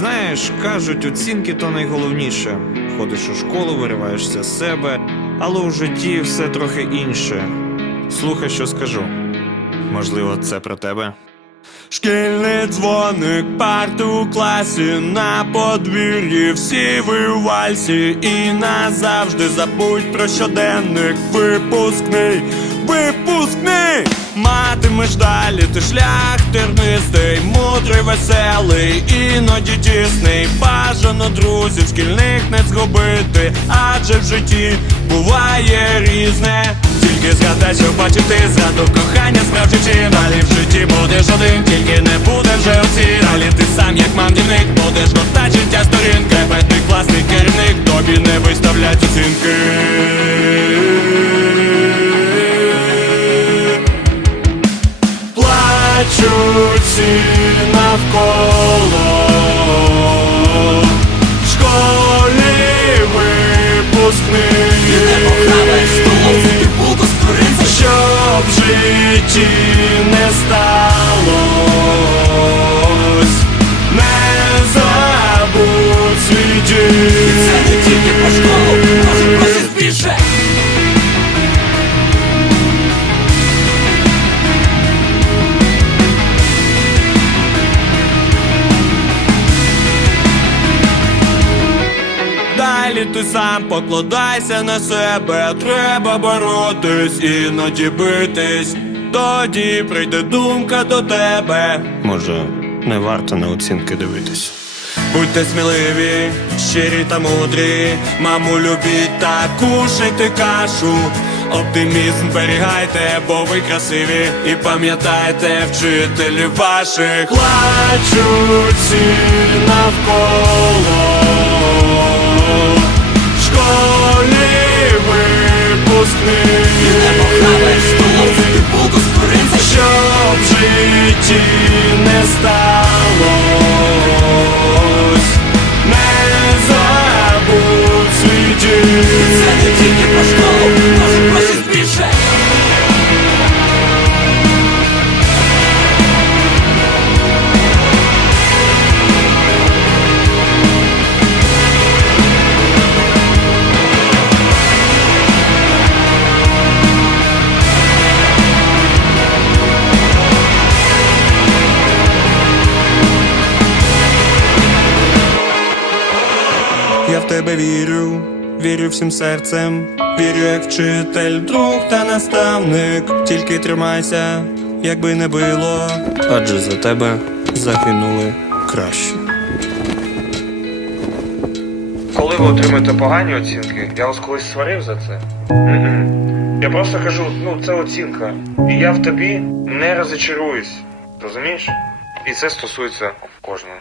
Знаєш, кажуть, оцінки то найголовніше. Ходиш у школу, вириваєшся з себе, але у житті все трохи інше. Слухай, що скажу. Можливо, це про тебе. Шкільний дзвоник, парти у класі, на подвір'ї всі ви у вальсі І назавжди забудь про щоденник Випускний, випускний Матимеш далі ти шлях тернистий, мудрий, веселий, іноді тісний. Бажано друзів шкільних не згубити, адже в житті буває різне. Тільки згадай, що бачив ти кохання справжні чи далі в житті будеш один, тільки Всі навколо. В школі випускний. Щоб в житті не сталось Не забудь свій дім Це не тільки про школу, сам покладайся на себе, треба боротись, іноді битись, тоді прийде думка до тебе. Може, не варто на оцінки дивитись. Будьте сміливі, щирі та мудрі, маму любіть та кушайте кашу. Оптимізм берігайте, бо ви красиві, і пам'ятайте вчителів ваших плачуть навколо. Житті Я в тебе вірю, вірю всім серцем, вірю як вчитель, друг та наставник. Тільки тримайся, якби не било. Адже за тебе загинули кращі. Коли ви отримаєте погані оцінки, я вас колись сварив за це. Я просто кажу, ну це оцінка. І я в тобі не розчаруюсь. Розумієш? І це стосується кожного.